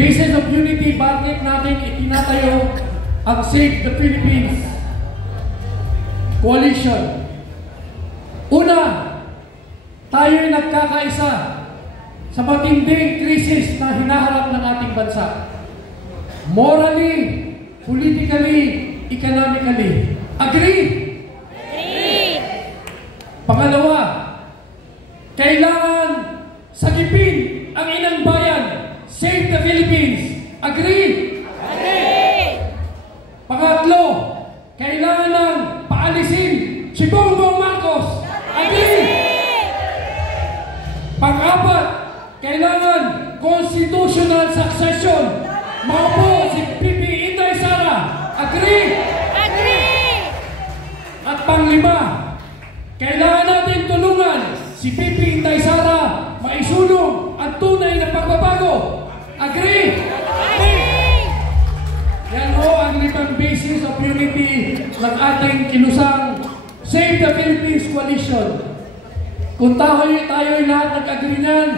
Basis of unity, bakit natin itinatayo ang Save the Philippines Coalition? Una, tayo'y nagkakaisa sa matinding krisis na hinaharap ng ating bansa. Morally, politically, economically. Agree? Agree! Pangalawa, kailangan sagipin ang inang bayan. Save the Philippines. Agree? Agree! Pangatlo, kailangan ng paalisin si Bongbong Marcos. Agree? Pang-apat, kailangan constitutional succession. Maupo si PP Inday Sara. Agree? Agree! At panglima, kailangan natin tulungan si PP Inday Sara maisulong ang tunay na pagbabago. Agree? Agree! Yan ho ang limang basis of unity ng ating kinusang Save the Philippines Coalition. Kung tayo'y lahat nag-agree niyan,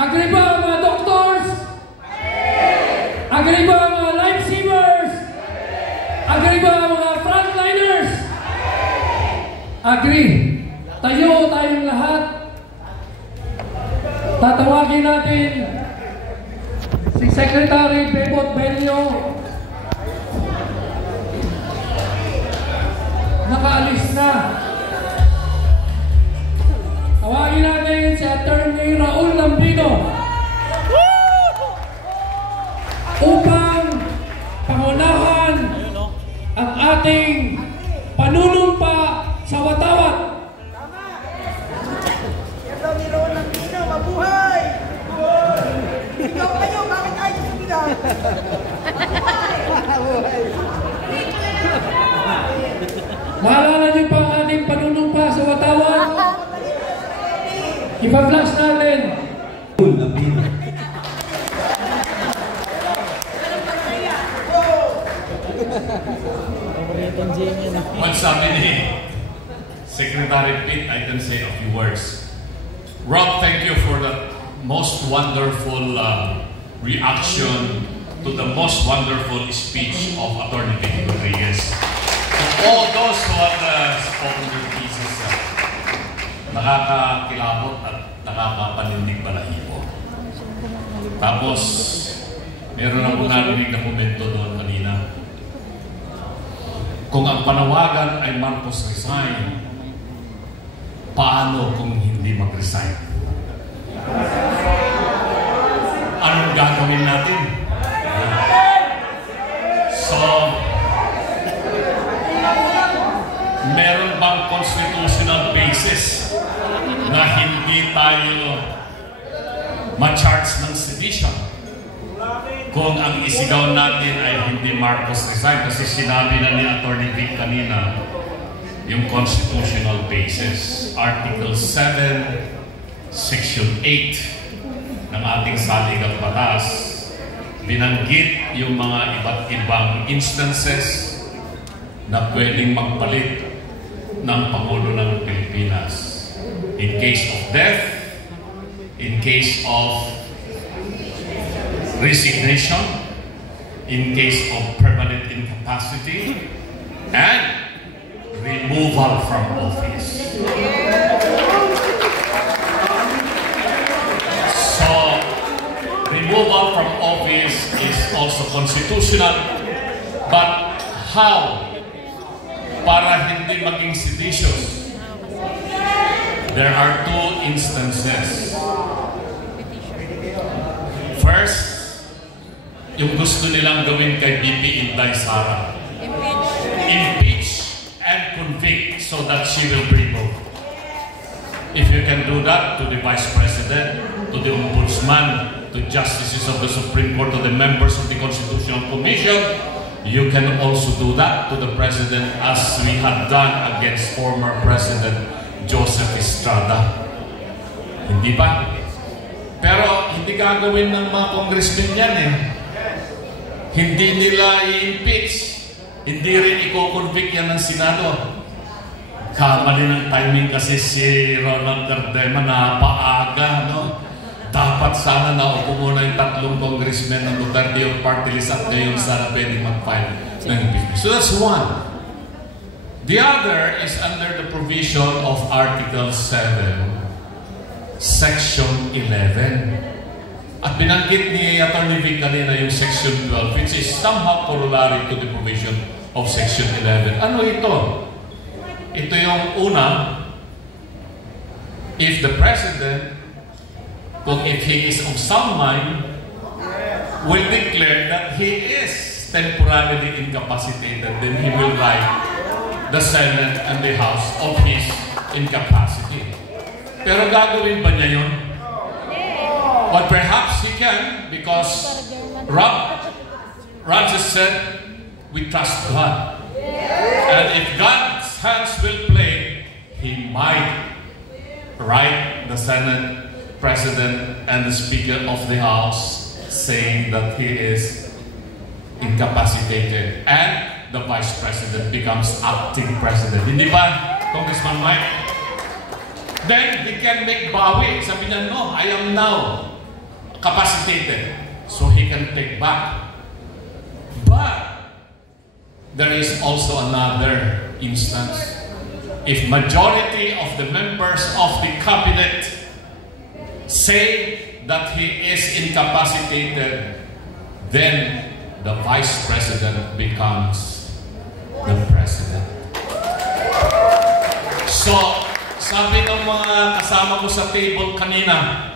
agree ba ang mga doctors? Agree ba ang mga lifesavers? Agree ba ang mga frontliners? Agree. Tayong lahat. Tatawagin natin si Secretary Bebot Bello. Nakaalis na. Tawagin natin si Attorney Raul Lambino upang pangunahan ang ating panunumpa sa watawat. Ito ni Raul Lambino, mabuhay! Ikaw kayo, bakit ayaw sumigaw? Maalala niyo pa ang ating panunumpa sa watawat? Ipa-flash natin. Once sabi ni Secretary Pitt, I can say a few words. Rob, thank you for the most wonderful reaction to the most wonderful speech of Attorney Pitt Rodriguez. To all those who have spoken their pieces, nakakakilabot at nakakapanindig balahibo. Tapos, meron akong narinig na komento doon kanina. Kung ang panawagan ay Marcos resign, paano kung hindi mag-resign? Anong gagawin natin? So, meron bang constitutional basis na hindi tayo ma-charge ng sedition kung ang isigaw natin ay hindi Marcos resign? Kasi sinabi na ni Attorney Vic kanina yung constitutional basis, Article 7, Section 8 ng ating saligang batas, binanggit yung mga iba't ibang instances na pwedeng magpalit ng Pangulo ng Pilipinas. In case of death, in case of resignation, in case of permanent incapacity, and removal from office. So, removal from office is also constitutional, but how? Para hindi maging seditious, there are two instances. First, yung gusto nilang gawin kay BP Inday Sara. Impeach and convict so that she will be removed. If you can do that to the Vice President, to the Ombudsman, to Justices of the Supreme Court, to the members of the Constitutional Commission, you can also do that to the President as we had done against former President Joseph Estrada. Hindi ba? Pero hindi gagawin ng mga congressmen yan eh. Hindi nila i-impeach. Hindi rin i-convict yan ng Senado. Kamali ng timing kasi si Ronald Cardema, napaaga, no? Dapat sana naupo muna yung 3 congressmen ng Duterte yung party list at ngayon sana pwede mag-file ng impeachment. So that's one. The other is under the provision of Article 7, Section 11. At binanggit ni Atty. Vic kanina yung Section 12, which is somehow corollary to the provision of Section 11. Ano ito? Ito yung una, if the President, kung if he is of sound mind, will declare that he is temporarily incapacitated, then he will write the Senate and the House of his incapacity. Pero gagawin ba niya yun? But perhaps he can, because Rob just said, we trust God. And if God's hands will play, he might write the Senate President and the Speaker of the House saying that he is incapacitated and the Vice President becomes acting President. Hindi ba, Congressman Mike? Then he can make bawi. Sabi niya, no, I am now capacitated. So he can take back. But there is also another instance. If majority of the members of the cabinet say that he is incapacitated, then the Vice President becomes the President. So, sabi ng mga kasama ko sa table kanina,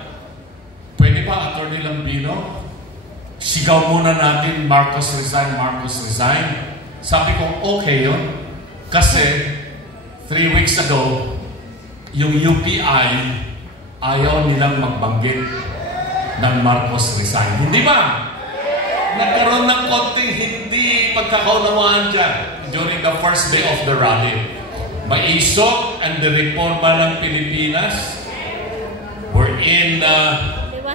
pwede ba, Atty. Lambino? Sigaw muna natin, Marcos resign, Marcos resign. Sabi ko, okay yun. Kasi, 3 weeks ago, yung UPI, ayaw nilang magbanggit ng Marcos resign. Hindi ba? Nagkaroon ng konting hindi pagkakaunawaan dyan during the first day of the rally. Maisog and the reforma ng Pilipinas were in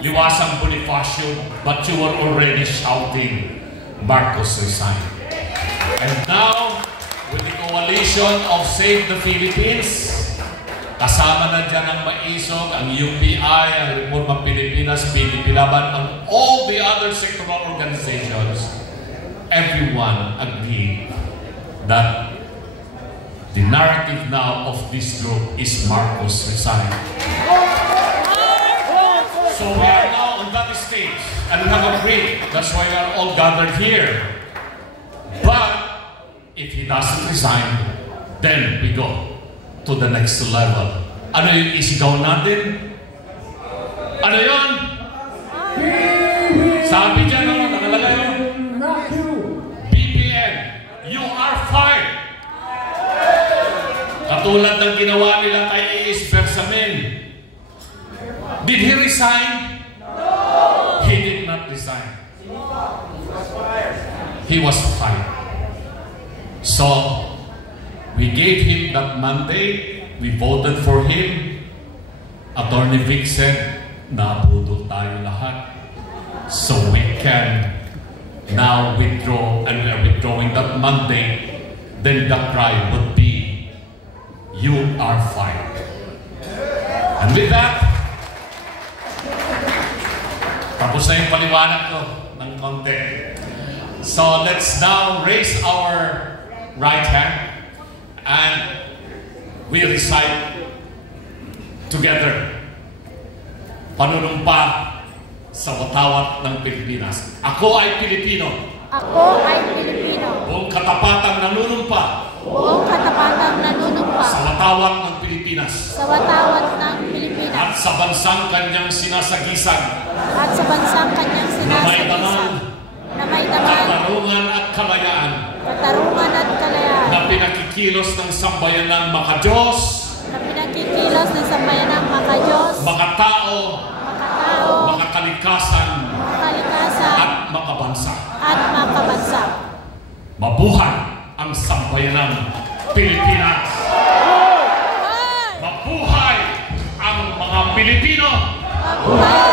Liwasang Bonifacio, but you were already shouting, Marcos resign. And now, with the coalition of Save the Philippines, kasama na dyan ang Maisog, ang UPI, ang Reforma Pilipinas, PDP Laban, and all the other sectoral organizations, everyone agreed that the narrative now of this group is Marcos resign. So we are now on that stage, and we have agreed. That's why we are all gathered here. But if he doesn't resign, then we go to the next level. Ano yung isigaw natin? Ano yun? Sabi dyan, ano? Nakalagay yun? BPN, you are fired. Katulad ng ginawa nila kay Iis Bersamin. Did he resign? No. He did not resign. He was fired. So, we gave him that mandate. We voted for him. Atty. Vic said, nabudol tayo lahat. So we can now withdraw, and we are withdrawing that mandate. Then the cry would be, you are fired. And with that, tapos na yung paliwanag ko ng konti. So let's now raise our right hand and we recite together panunumpa sa watawat ng Pilipinas. Ako ay Pilipino. Ako ay Pilipino. Buong katapatang nanunumpa. Buong katapatang nanunumpa. Sa watawat ng Pilipinas. Sa watawat ng Pilipinas. At sa bansang kanyang sinasagisag. At sa bansang kanyang sinasagisag. Na may daman. Katarungan at kalayaan. Katarungan at kalayaan. Na pinakikilos ng sambayanang makadiyos. Na pinakikilos ng sambayanang makadiyos. Makatao. Makatao. Makakalikasan. Makakalikasan. At makabansa. At makabansa. Mabuhay ang sambayanang Pilipinas. Mabuhay ang mga Pilipino. Mabuhay